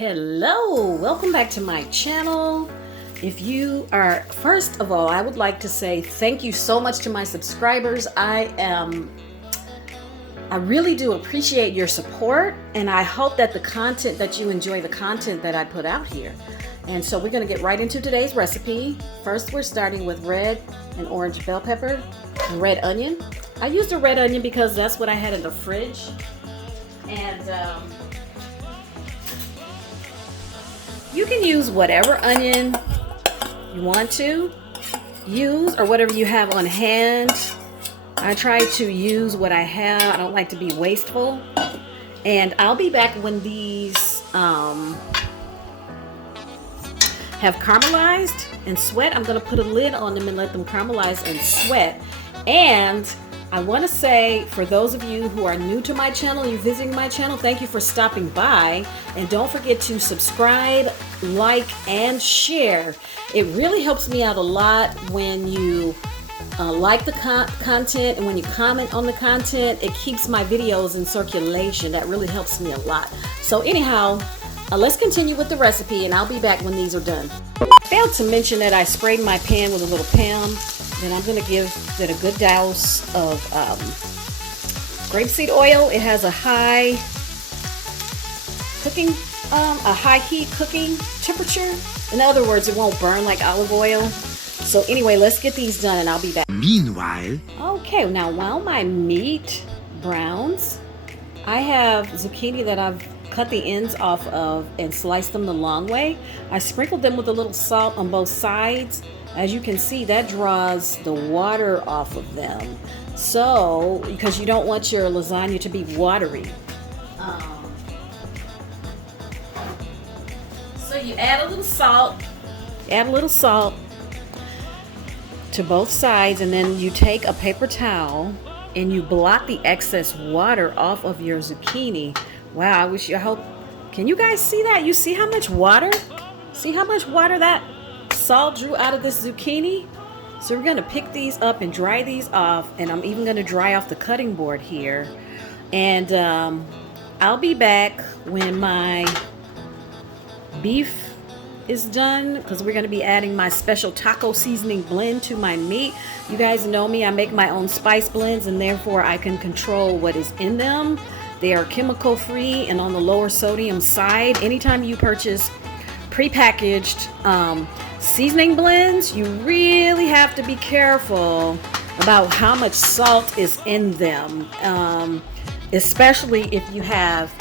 Hello, welcome back to my channel. If you are, first of all, I would like to say thank you so much to my subscribers. I really do appreciate your support, and I hope that you enjoy the content that I put out here. And so we're going to get right into today's recipe. First, we're starting with red and orange bell pepper and red onion. I used a red onion because that's what I had in the fridge. And you can use whatever onion you want to use or whatever you have on hand. I try to use what I have. I don't like to be wasteful. And I'll be back when these have caramelized and sweat. I'm going to put a lid on them and let them caramelize and sweat. And I want to say, for those of you who are new to my channel, you're visiting my channel, thank you for stopping by. And don't forget to subscribe, like, and share. It really helps me out a lot when you like the content, and when you comment on the content. It keeps my videos in circulation. That really helps me a lot. So anyhow, let's continue with the recipe, and I'll be back when these are done. I failed to mention that I sprayed my pan with a little Pam. Then I'm going to give it a good douse of grapeseed oil. It has a high heat cooking temperature. In other words, it won't burn like olive oil. So anyway, let's get these done and I'll be back. Meanwhile, okay, now while my meat browns, I have zucchini that I've cut the ends off of and sliced them the long way. I sprinkled them with a little salt on both sides. As you can see, that draws the water off of them. So, because you don't want your lasagna to be watery. So you add a little salt to both sides, and then you take a paper towel and you blot the excess water off of your zucchini. Wow, I hope, can you guys see that? You see how much water? See how much water that salt drew out of this zucchini? So we're gonna pick these up and dry these off, and I'm even gonna dry off the cutting board here. And I'll be back when my beef is done, because we're gonna be adding my special taco seasoning blend to my meat. You guys know me, I make my own spice blends, and therefore I can control what is in them. They are chemical free and on the lower sodium side. Anytime you purchase prepackaged seasoning blends, you really have to be careful about how much salt is in them, especially if you have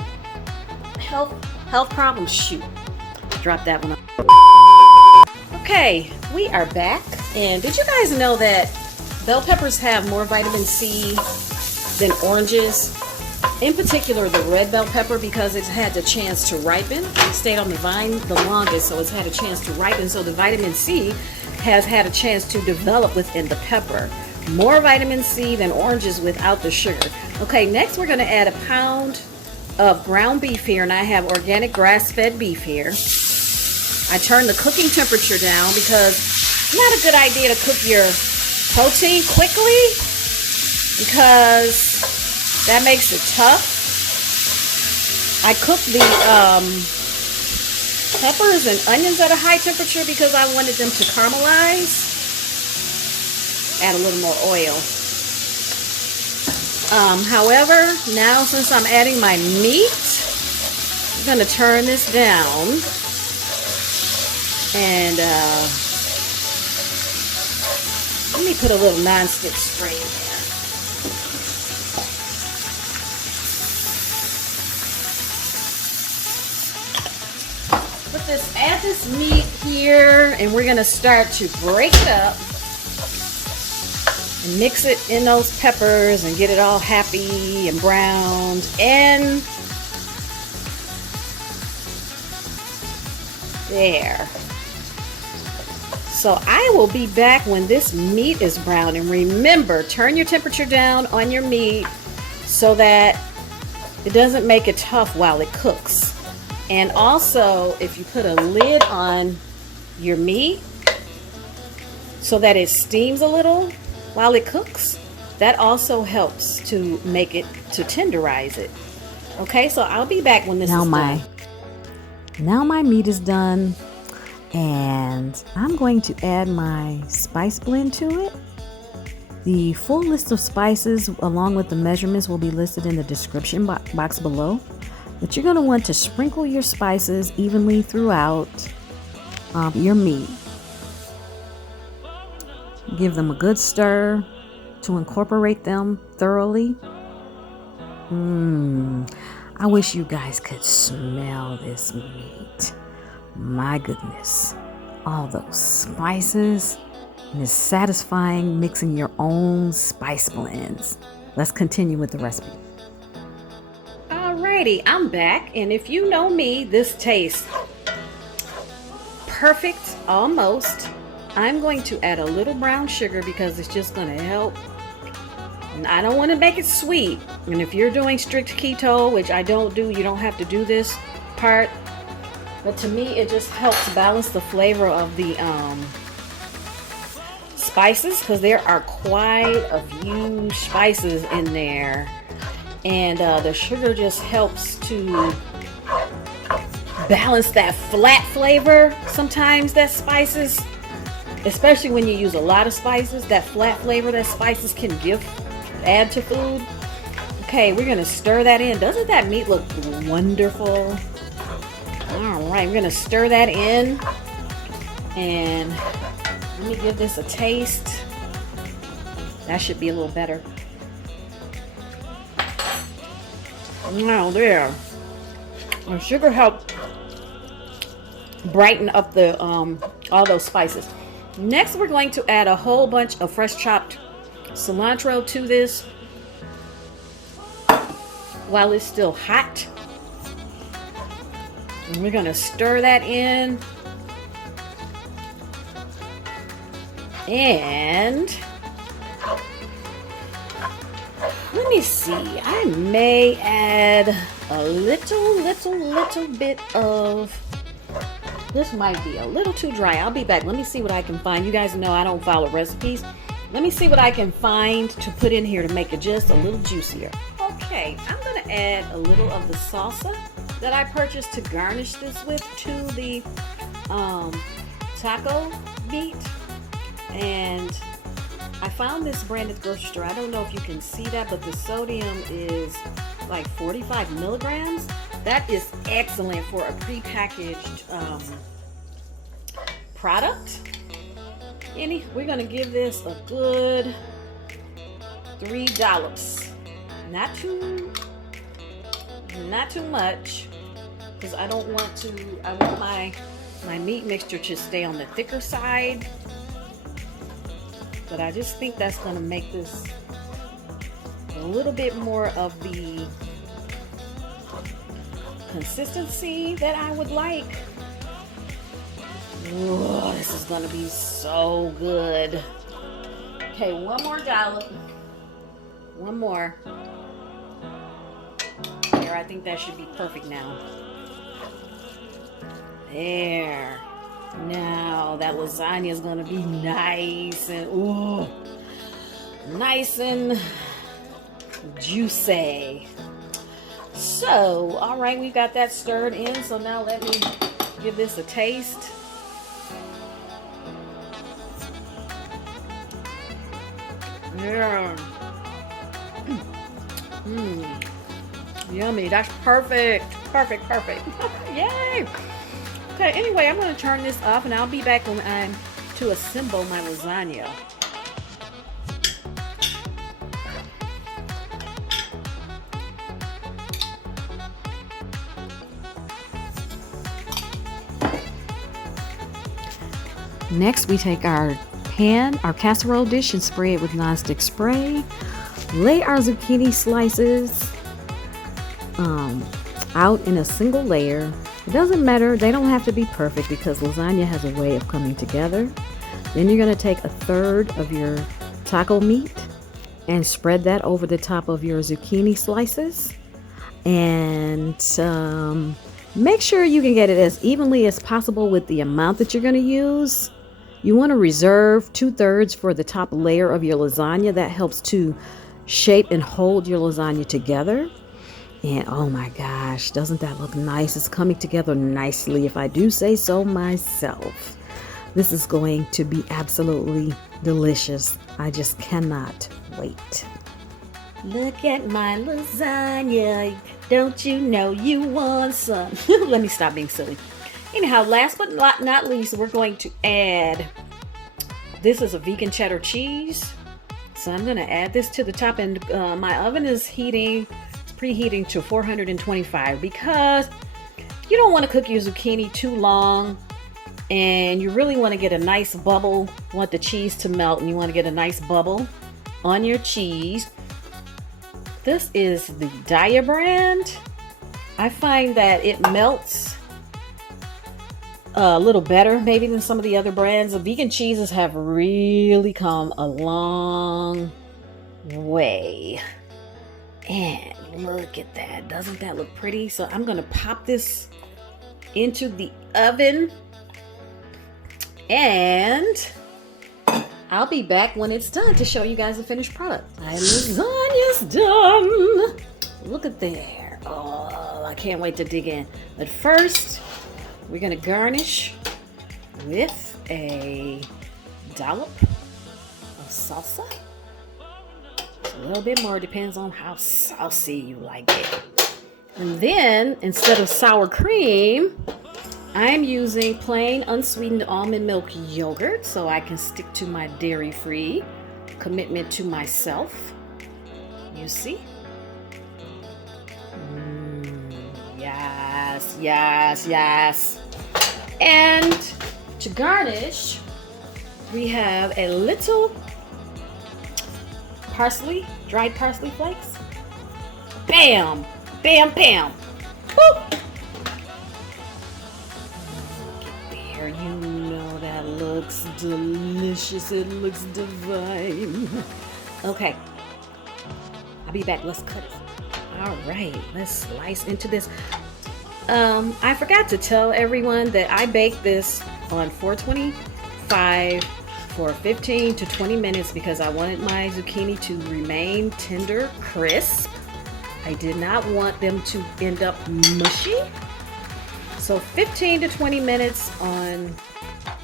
health problems. Shoot, drop that one up. Okay, we are back. And did you guys know that bell peppers have more vitamin C than oranges? In particular, the red bell pepper, because it's had the chance to ripen. It stayed on the vine the longest, so it's had a chance to ripen. So the vitamin C has had a chance to develop within the pepper. More vitamin C than oranges without the sugar. Okay, next we're going to add a pound of ground beef here, and I have organic grass-fed beef here. I turn the cooking temperature down because it's not a good idea to cook your protein quickly, because that makes it tough. I cook the peppers and onions at a high temperature because I wanted them to caramelize. Add a little more oil. However, now since I'm adding my meat, I'm going to turn this down. And let me put a little nonstick spray in there. Add this meat here, and we're going to start to break it up and mix it in those peppers and get it all happy and browned. And there. So I will be back when this meat is brown. And remember, turn your temperature down on your meat so that it doesn't make it tough while it cooks. And also, if you put a lid on your meat so that it steams a little while it cooks, that also helps to make it, to tenderize it. Okay, so I'll be back when this is done. Now my meat is done, and I'm going to add my spice blend to it. The full list of spices along with the measurements will be listed in the description box below. But you're going to want to sprinkle your spices evenly throughout your meat. Give them a good stir to incorporate them thoroughly. I wish you guys could smell this meat. My goodness. All those spices. And it's satisfying mixing your own spice blends. Let's continue with the recipe. Alrighty, I'm back. And if you know me, this tastes perfect almost. I'm going to add a little brown sugar because it's just going to help. And I don't want to make it sweet. And if you're doing strict keto, which I don't do, you don't have to do this part. But to me, it just helps balance the flavor of the spices, because there are quite a few spices in there. And the sugar just helps to balance that flat flavor. Sometimes that spices, especially when you use a lot of spices, that flat flavor that spices can add to food. Okay, we're gonna stir that in. Doesn't that meat look wonderful? All right, we're gonna stir that in, and let me give this a taste. That should be a little better. Now there, the sugar helped brighten up the all those spices. Next, we're going to add a whole bunch of fresh chopped cilantro to this while it's still hot. And we're gonna stir that in. And let me see, I may add a little bit of, this might be a little too dry. I'll be back. Let me see what I can find. You guys know I don't follow recipes. Let me see what I can find to put in here to make it just a little juicier. Okay, I'm gonna add a little of the salsa that I purchased to garnish this with to the taco meat. And I found this brand at the grocery store. I don't know if you can see that, but the sodium is like 45 milligrams. That is excellent for a prepackaged product. We're gonna give this a good 3 dollops. Not too much, because I want my meat mixture to stay on the thicker side. But I just think that's gonna make this a little bit more of the consistency that I would like. Ooh, this is gonna be so good. Okay, one more dollop. One more. There, I think that should be perfect now. There. Now that lasagna is gonna be nice and nice and juicy. So, all right, we got that stirred in. So now let me give this a taste. Yeah. Yummy. That's perfect. Perfect. Yay. Okay, anyway, I'm going to turn this off, and I'll be back when I'm to assemble my lasagna. Next, we take our casserole dish, and spray it with nonstick spray. Lay our zucchini slices out in a single layer. It doesn't matter, they don't have to be perfect, because lasagna has a way of coming together. Then you're going to take a third of your taco meat and spread that over the top of your zucchini slices. And make sure you can get it as evenly as possible with the amount that you're going to use. You want to reserve 2/3 for the top layer of your lasagna. That helps to shape and hold your lasagna together. And oh my gosh, doesn't that look nice? It's coming together nicely, if I do say so myself. This is going to be absolutely delicious. I just cannot wait. Look at my lasagna. Don't you know you want some? Let me stop being silly. Anyhow, last but not least, we're going to add, this is a vegan cheddar cheese. So I'm going to add this to the top, and my oven is heating. It's preheating to 425 because you don't want to cook your zucchini too long, and you really want to get a nice bubble. You want the cheese to melt, and you want to get a nice bubble on your cheese. This is the Daya brand. I find that it melts a little better maybe than some of the other brands. The vegan cheeses have really come a long way. And look at that. Doesn't that look pretty? So I'm going to pop this into the oven, and I'll be back when it's done to show you guys the finished product. My lasagna's done. Look at there. Oh, I can't wait to dig in. But first, we're going to garnish with a dollop of salsa. A little bit more, depends on how saucy you like it. And then, instead of sour cream, I'm using plain unsweetened almond milk yogurt so I can stick to my dairy-free commitment to myself. You see? Yes, yes, yes. And to garnish, we have a little parsley, dried parsley flakes. Bam, bam, bam. Woo! There, you know that looks delicious. It looks divine. Okay, I'll be back. Let's cut it. All right, let's slice into this. I forgot to tell everyone that I baked this on 425 for 15 to 20 minutes because I wanted my zucchini to remain tender, crisp. I did not want them to end up mushy. So 15 to 20 minutes on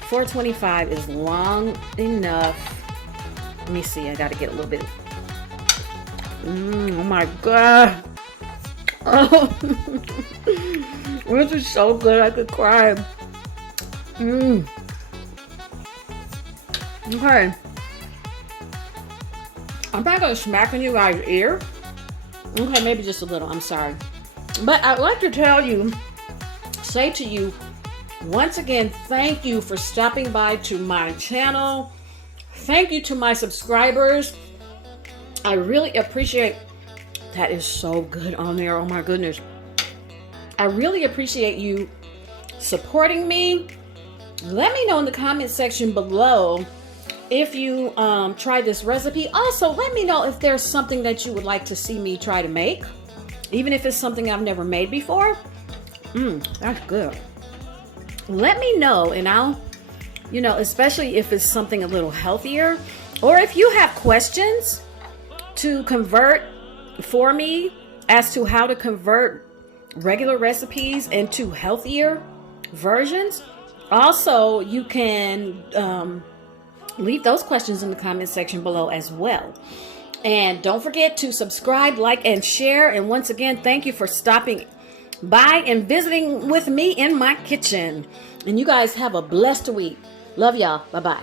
425 is long enough. Let me see, I gotta get a little bit. Oh my God. Oh, this is so good, I could cry. Okay. I'm not gonna smack in you guys' ear. Okay, maybe just a little, I'm sorry. But I'd like to say to you, once again, thank you for stopping by to my channel. Thank you to my subscribers. I really appreciate, that is so good on there, oh my goodness. I really appreciate you supporting me. Let me know in the comment section below if you try this recipe. Also, let me know if there's something that you would like to see me try to make, even if it's something I've never made before. That's good. Let me know, and I'll, especially if it's something a little healthier, or if you have questions to convert for me as to how to convert regular recipes into healthier versions. Also, you can leave those questions in the comment section below as well. And don't forget to subscribe, like, and share. And once again, thank you for stopping by and visiting with me in my kitchen. And you guys have a blessed week. Love y'all. Bye-bye.